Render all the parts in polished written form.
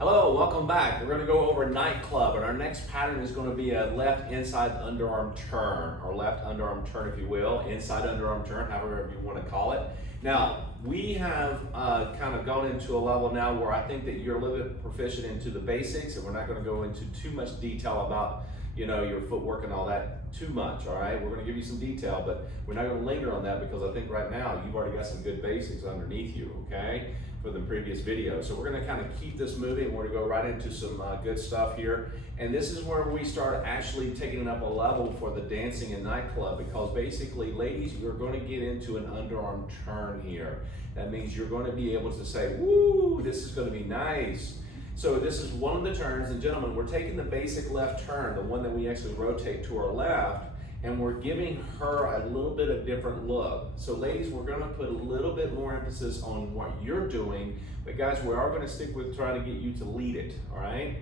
Hello, welcome back. We're going to go over Nightclub, and our next pattern is going to be a left inside underarm turn, or left underarm turn if you will, inside underarm turn, however you want to call it. Now, we have kind of gone into a level now where I think that you're a little bit proficient into the basics, and we're not going to go into too much detail about your footwork and all that too much, all right? We're going to give you some detail, but we're not going to linger on that because I think right now you've already got some good basics underneath you, okay, for the previous video. So we're going to kind of keep this moving. We're going to go right into some good stuff here. And this is where we start actually taking it up a level for the dancing and Nightclub, because basically, ladies, you're going to get into an underarm turn here. That means you're going to be able to say, woo, this is going to be nice. So this is one of the turns, and gentlemen, we're taking the basic left turn, the one that we actually rotate to our left, and we're giving her a little bit of different look. So ladies, we're gonna put a little bit more emphasis on what you're doing, but guys, we are gonna stick with trying to get you to lead it, all right?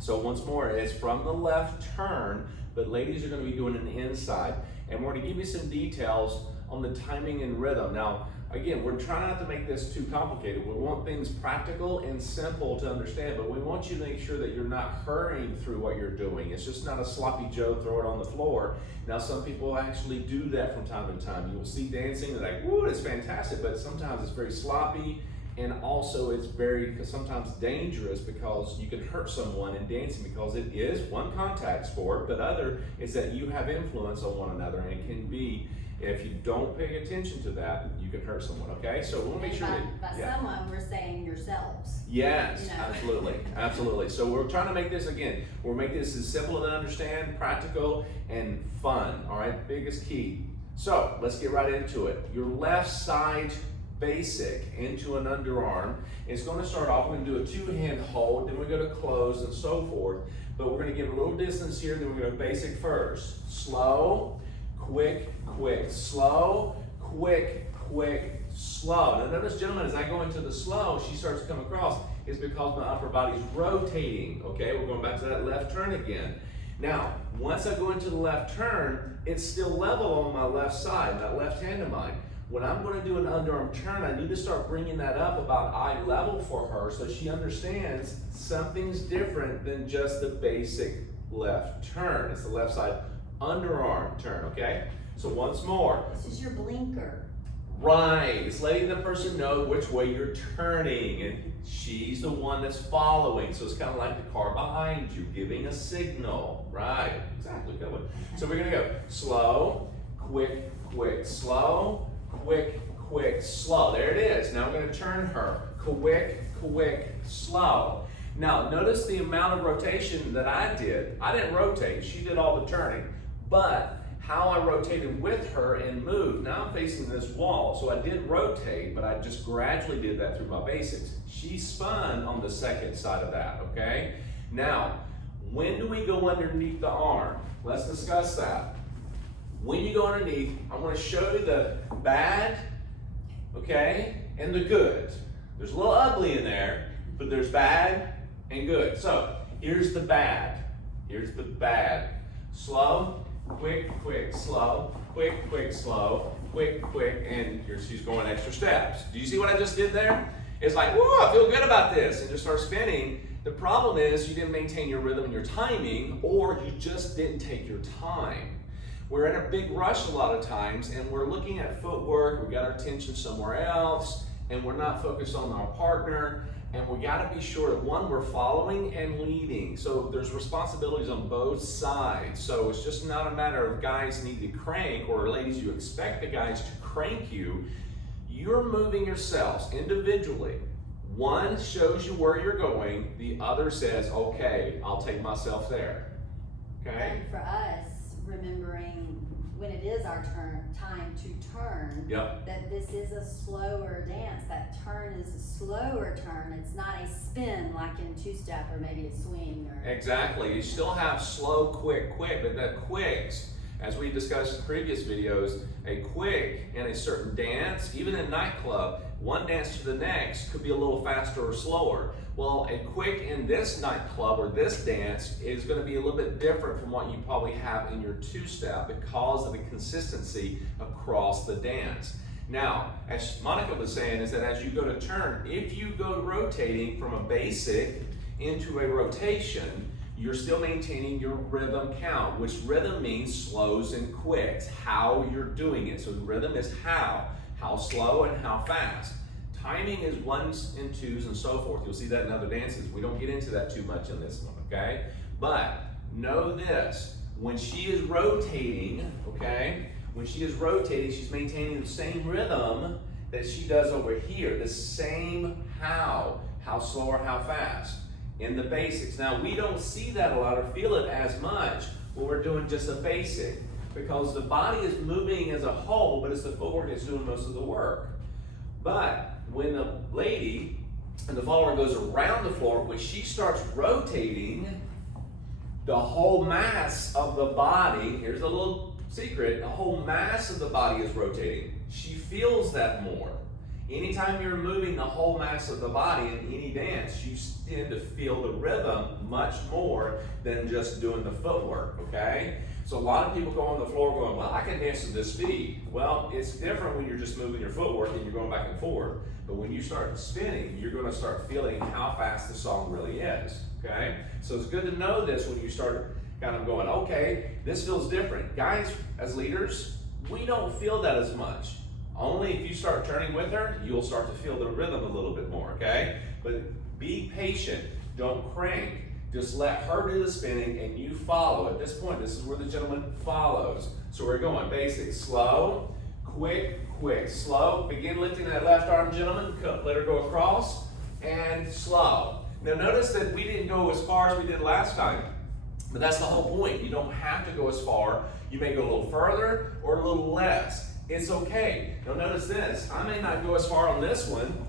So once more, it's from the left turn, but ladies are gonna be doing an inside, and we're gonna give you some details on the timing and rhythm. Now, again, we're trying not to make this too complicated. We want things practical and simple to understand, but we want you to make sure that you're not hurrying through what you're doing. It's just not a sloppy Joe, throw it on the floor. Now, some people actually do that from time to time. You will see dancing, they're like, woo, it's fantastic, but sometimes it's very sloppy, and also it's very, sometimes dangerous because you can hurt someone in dancing because it is one contact sport, but other is that you have influence on one another, and it can be, if you don't pay attention to that, you can hurt someone, okay? So we'll make sure that... By someone, we're saying yourselves. Yes, absolutely, absolutely. So we're trying to make this, again, we'll make this as simple to understand, practical, and fun, all right? Biggest key. So let's get right into it. Your left side basic into an underarm is going to start off, we're going to do a two-hand hold, then we go to close and so forth, but we're going to give a little distance here, then we're going to go basic first. Slow, quick, quick, slow, quick, quick, slow. Now notice, gentlemen, as I go into the slow, she starts to come across, is because my upper body's rotating, okay? We're going back to that left turn again. Now, once I go into the left turn, it's still level on my left side, that left hand of mine. When I'm going to do an underarm turn, I need to start bringing that up about eye level for her so she understands something's different than just the basic left turn. It's the left side underarm turn, okay? So once more. This is your blinker. Right, it's letting the person know which way you're turning, and she's the one that's following. So it's kind of like the car behind you, giving a signal. Right, exactly, good one. So we're gonna go slow, quick, quick, slow, quick, quick, slow. There it is. Now we're gonna turn her. Quick, quick, slow. Now notice the amount of rotation that I did. I didn't rotate, she did all the turning, but how I rotated with her and moved. Now I'm facing this wall, so I did rotate, but I just gradually did that through my basics. She spun on the second side of that, okay? Now, when do we go underneath the arm? Let's discuss that. When you go underneath, I'm gonna show you the bad, okay, and the good. There's a little ugly in there, but there's bad and good. So, here's the bad. Here's the bad. Slow, quick, quick, slow, quick, quick, slow, quick, quick, and she's going extra steps. Do you see what I just did there? It's like, whoa, I feel good about this, and just start spinning. The problem is you didn't maintain your rhythm and your timing, or you just didn't take your time. We're in a big rush a lot of times, and we're looking at footwork, we got our attention somewhere else, and we're not focused on our partner, and we gotta be sure that one, we're following and leading. So there's responsibilities on both sides. So it's just not a matter of guys need to crank, or ladies, you expect the guys to crank you. You're moving yourselves individually. One shows you where you're going, the other says, okay, I'll take myself there, okay? And for us, remembering when it is our time to turn, yep, that this is a slower dance. That turn is a slower turn. It's not a spin like in two-step or maybe a swing. Or exactly. You still have slow, quick, quick, but the quicks, as we discussed in previous videos, a quick in a certain dance, even in Nightclub, one dance to the next could be a little faster or slower. Well, a quick in this Nightclub or this dance is going to be a little bit different from what you probably have in your two-step because of the consistency across the dance. Now, as Monica was saying, is that as you go to turn, if you go rotating from a basic into a rotation, you're still maintaining your rhythm count, which rhythm means slows and quicks, how you're doing it. So rhythm is how slow and how fast. Timing is ones and twos and so forth. You'll see that in other dances. We don't get into that too much in this one, okay? But know this, when she is rotating, okay? When she is rotating, she's maintaining the same rhythm that she does over here, the same how slow or how fast in the basics. Now, we don't see that a lot or feel it as much when we're doing just a basic, because the body is moving as a whole, but it's the footwork that's doing most of the work. But when the lady and the follower goes around the floor, when she starts rotating, the whole mass of the body, here's a little secret, the whole mass of the body is rotating. She feels that more. Anytime you're moving the whole mass of the body in any dance, you tend to feel the rhythm much more than just doing the footwork, okay? So a lot of people go on the floor going, well, I can dance at this speed. Well, it's different when you're just moving your footwork and you're going back and forth. But when you start spinning, you're going to start feeling how fast the song really is, okay? So it's good to know this when you start kind of going, okay, this feels different. Guys, as leaders, we don't feel that as much. Only if you start turning with her, you'll start to feel the rhythm a little bit more, okay? But be patient, don't crank. Just let her do the spinning and you follow. At this point, this is where the gentleman follows. So we're going basic, slow, quick, quick, slow. Begin lifting that left arm, gentlemen. Let her go across and slow. Now notice that we didn't go as far as we did last time, but that's the whole point. You don't have to go as far. You may go a little further or a little less. It's okay. Now notice this, I may not go as far on this one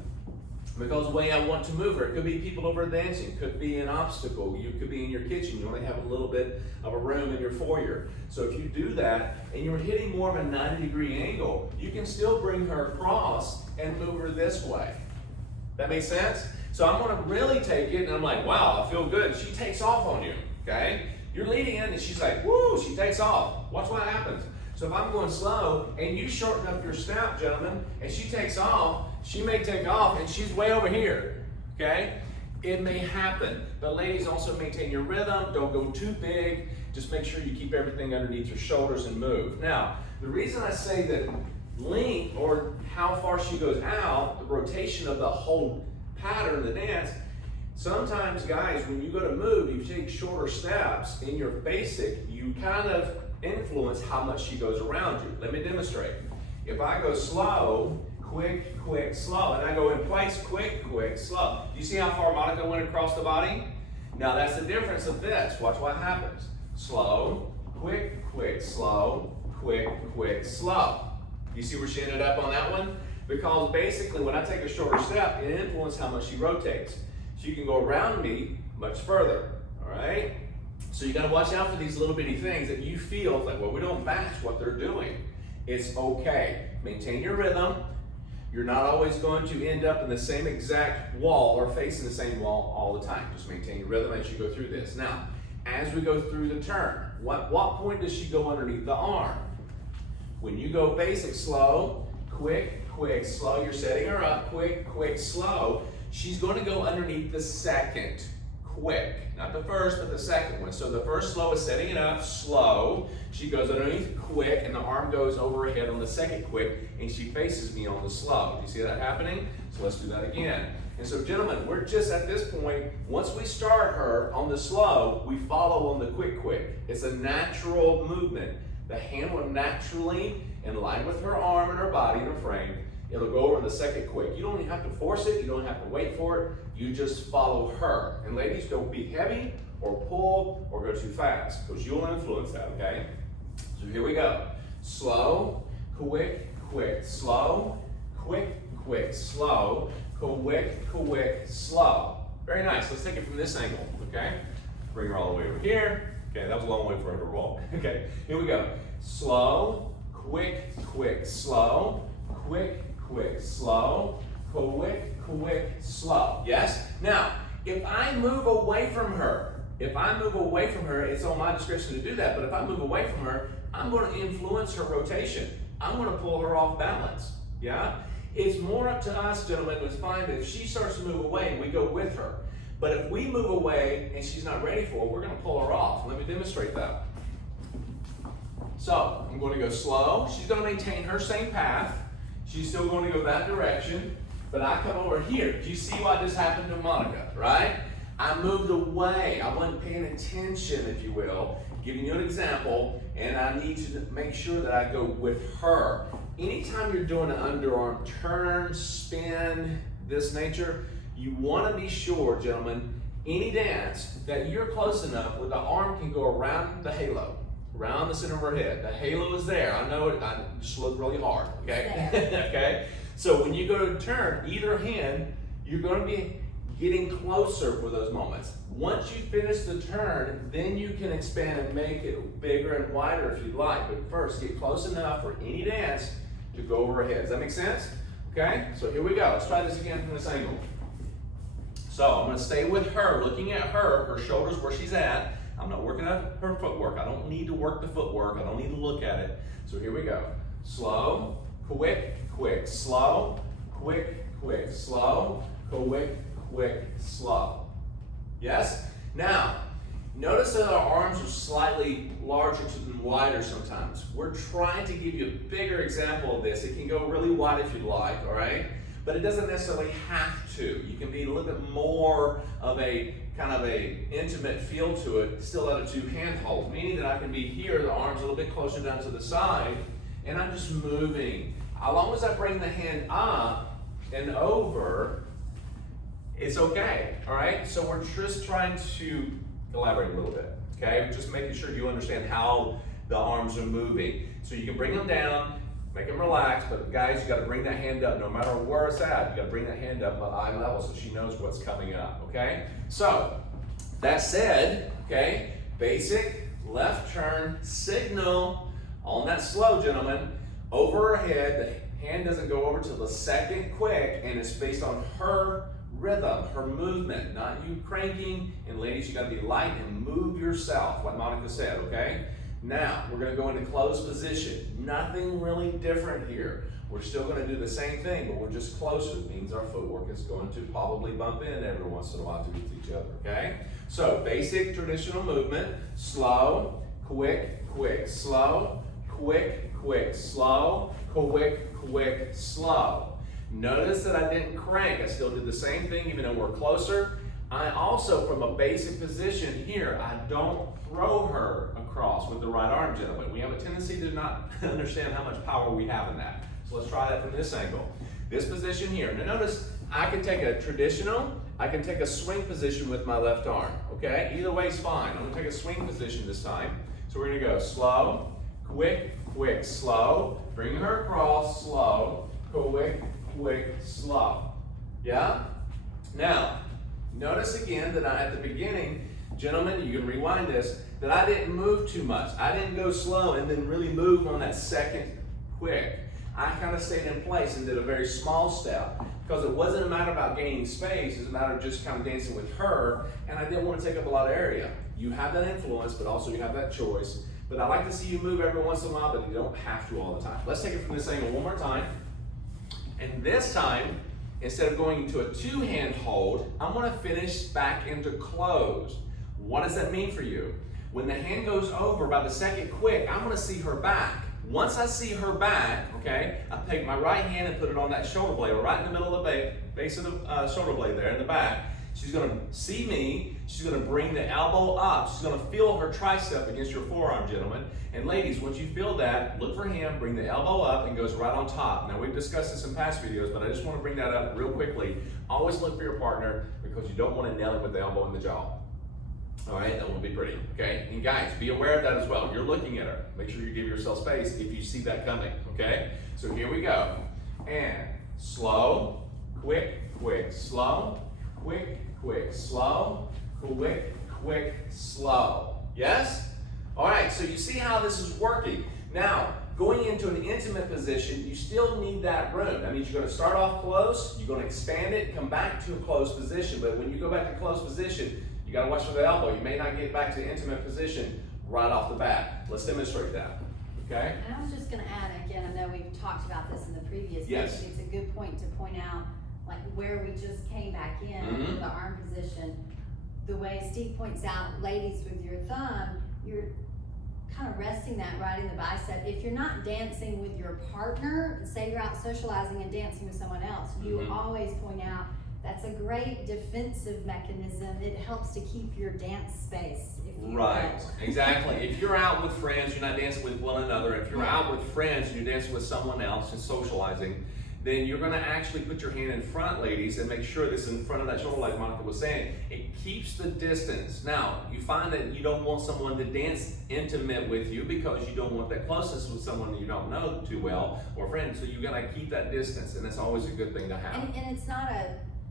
because the way I want to move her. It could be people over dancing, could be an obstacle, you could be in your kitchen, you only have a little bit of a room in your foyer. So if you do that and you're hitting more of a 90-degree angle, you can still bring her across and move her this way. That makes sense? So I'm gonna really take it and I'm like, wow, I feel good. She takes off on you, okay? You're leading in and she's like, woo, she takes off. Watch what happens. So if I'm going slow and you shorten up your snap, gentlemen, and she takes off, she may take off and she's way over here, okay? It may happen. But ladies, also maintain your rhythm. Don't go too big. Just make sure you keep everything underneath your shoulders and move. Now, the reason I say that length or how far she goes out, the rotation of the whole pattern of the dance, sometimes guys, when you go to move, you take shorter steps in your basic, you kind of influence how much she goes around you. Let me demonstrate. If I go slow, quick, quick, slow, and I go in place, quick, quick, slow. Do you see how far Monica went across the body? Now that's the difference of this. Watch what happens. Slow, quick, quick, slow, quick, quick, slow. You see where she ended up on that one? Because basically when I take a shorter step, it influences how much she rotates. She can go around me much further, all right? So you gotta watch out for these little bitty things that you feel like, well, we don't match what they're doing. It's okay. Maintain your rhythm. You're not always going to end up in the same exact wall or facing the same wall all the time. Just maintain your rhythm as you go through this. Now, as we go through the turn, what point does she go underneath the arm? When you go basic, slow, quick, quick, slow, you're setting her up, quick, quick, slow, she's going to go underneath the second, quick. Not the first, but the second one. So the first slow is setting it up, slow. She goes underneath quick, and the arm goes over her head on the second quick, and she faces me on the slow. Do you see that happening? So let's do that again. And so gentlemen, we're just at this point, once we start her on the slow, we follow on the quick, quick. It's a natural movement. The hand will naturally, in line with her arm and her body and her frame, it'll go over the second quick. You don't even have to force it. You don't have to wait for it. You just follow her. And ladies, don't be heavy or pull or go too fast because you'll influence that, okay? So here we go. Slow, quick, quick, slow, quick, quick, slow, quick, quick, slow. Very nice. Let's take it from this angle, okay? Bring her all the way over here. Okay, that was a long way for her to walk. Okay, here we go. Slow, quick, quick, slow, quick, quick, slow, quick, quick, slow. Yes? Now, if I move away from her, it's on my discretion to do that, but if I move away from her, I'm going to influence her rotation. I'm going to pull her off balance. Yeah? It's more up to us, gentlemen, to find that if she starts to move away, we go with her. But if we move away and she's not ready for it, we're gonna pull her off. Let me demonstrate that. So, I'm going to go slow. She's going to maintain her same path. She's still going to go that direction. But I come over here. Do you see what just happened to Monica, right? I moved away. I wasn't paying attention, if you will. Giving you an example, and I need to make sure that I go with her. Anytime you're doing an underarm turn, spin, this nature, you want to be sure, gentlemen, any dance, that you're close enough where the arm can go around the halo. Around the center of her head. The halo is there. I know it. I just look really hard. Okay? Okay? So when you go to turn, either hand, you're going to be getting closer for those moments. Once you finish the turn, then you can expand and make it bigger and wider if you'd like. But first, get close enough for any dance to go over her head. Does that make sense? Okay? So here we go. Let's try this again from this angle. So I'm going to stay with her, looking at her shoulders where she's at. I'm not working on her footwork. I don't need to work the footwork. I don't need to look at it. So here we go. Slow, quick, quick, slow, quick, quick, slow, quick, quick, slow. Yes? Now, notice that our arms are slightly larger and wider sometimes. We're trying to give you a bigger example of this. It can go really wide if you'd like, all right? But it doesn't necessarily have to. You can be a little bit more of a kind of a intimate feel to it, still at a two-hand hold, meaning that I can be here, the arms a little bit closer down to the side, and I'm just moving. As long as I bring the hand up and over, it's okay, all right? So we're just trying to elaborate a little bit, okay? We're just making sure you understand how the arms are moving. So you can bring them down, make them relax, but guys, you gotta bring that hand up no matter where it's at. You gotta bring that hand up at eye level so she knows what's coming up, okay? So, that said, okay, basic left turn signal on that slow, gentlemen, over her head. The hand doesn't go over till the second quick, and it's based on her rhythm, her movement, not you cranking. And ladies, you gotta be light and move yourself, like Monica said, okay? Now, we're going to go into closed position. Nothing really different here. We're still going to do the same thing, but we're just closer. It means our footwork is going to probably bump in every once in a while to get to each other, okay? So, basic traditional movement, slow, quick, quick, slow, quick, quick, slow, quick, quick, slow. Notice that I didn't crank. I still did the same thing even though we're closer. I also, from a basic position here, I don't throw her across with the right arm, gentlemen. We have a tendency to not understand how much power we have in that. So let's try that from this angle. This position here. Now notice, I can take a traditional, I can take a swing position with my left arm, okay? Either way is fine. I'm gonna take a swing position this time. So we're gonna go slow, quick, quick, slow. Bring her across, slow, quick, quick, slow. Yeah? Now, notice again that at the beginning, gentlemen, you can rewind this, that I didn't move too much. I didn't go slow and then really move on that second quick. I kind of stayed in place and did a very small step because it wasn't a matter about gaining space, it was a matter of just kind of dancing with her, and I didn't want to take up a lot of area. You have that influence, but also you have that choice. But I like to see you move every once in a while, but you don't have to all the time. Let's take it from this angle one more time. And this time, instead of going into a two-hand hold, I'm going to finish back into closed. What does that mean for you? When the hand goes over by the second quick, I'm going to see her back. Once I see her back, okay, I take my right hand and put it on that shoulder blade, right in the middle of the base of the shoulder blade there in the back. She's going to see me. She's going to bring the elbow up. She's going to feel her tricep against your forearm, gentlemen. And ladies, once you feel that, look for him, bring the elbow up, and goes right on top. Now, we've discussed this in past videos, but I just want to bring that up real quickly. Always look for your partner because you don't want to nail him with the elbow in the jaw. All right, that won't be pretty, okay? And guys, be aware of that as well. You're looking at her. Make sure you give yourself space if you see that coming, okay? So here we go. And slow, quick, quick, slow, quick, quick, slow, quick, quick, slow. Yes? All right, so you see how this is working. Now, going into an intimate position, you still need that room. That means you're going to start off close, you're going to expand it, come back to a closed position. But when you go back to closed position, you got to watch for the elbow. You may not get back to intimate position right off the bat. Let's demonstrate that, okay? And I was just going to add, again, I know we've talked about this in the previous Yes. video. It's a good point to point out, like where we just came back in, Mhm. the arm position, the way Steve points out, ladies, with your thumb, you're kind of resting that right in the bicep. If you're not dancing with your partner, say you're out socializing and dancing with someone else, you Mhm. always point out that's a great defensive mechanism. It helps to keep your dance space, if you Right, will. exactly. If you're out with friends, you're not dancing with one another. If you're Yeah. out with friends and you're dancing with someone else and socializing, then you're gonna actually put your hand in front, ladies, and make sure this in front of that shoulder, like Monica was saying. It keeps the distance. Now, you find that you don't want someone to dance intimate with you because you don't want that closeness with someone you don't know too well or friend. So you gotta keep that distance, and that's always a good thing to have. And it's not a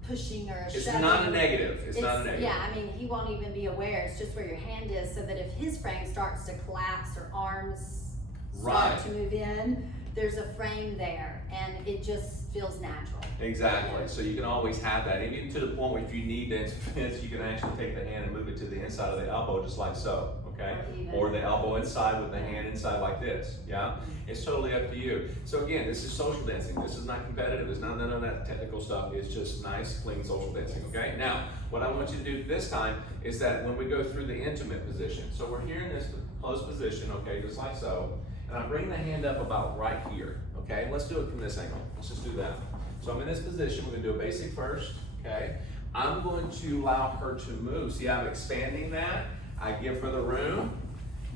pushing or a It's shoving. not a negative. It's not a negative. Yeah, I mean, he won't even be aware. It's just where your hand is, so that if his frame starts to collapse or arms start Right. to move in, there's a frame there, and it just feels natural. Exactly. So you can always have that, even to the point where if you need dance fence, you can actually take the hand and move it to the inside of the elbow, just like so. Okay. Or the elbow inside with the hand inside like this. Yeah. It's totally up to you. So again, this is social dancing. This is not competitive. There's none of that technical stuff. It's just nice, clean social dancing. Okay. Now, what I want you to do this time is that when we go through the intimate position, so we're here in this closed position. Okay, just like so. And I bring the hand up about right here, okay? Let's do it from this angle. Let's just do that. So I'm in this position. We're gonna do a basic first, okay? I'm going to allow her to move. See, I'm expanding that. I give her the room,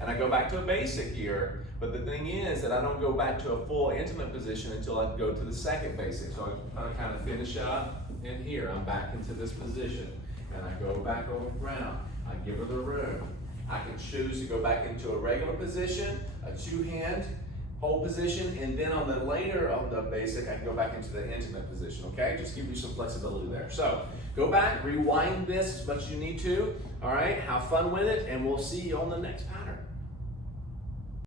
and I go back to a basic here. But the thing is that I don't go back to a full intimate position until I go to the second basic. So I kind of finish up in here. I'm back into this position, and I go back over the ground. I give her the room. I can choose to go back into a regular position, a two-hand hold position, and then on the later of the basic, I can go back into the intimate position, okay? Just give you some flexibility there. So, go back, rewind this as much as you need to, all right? Have fun with it, and we'll see you on the next pattern.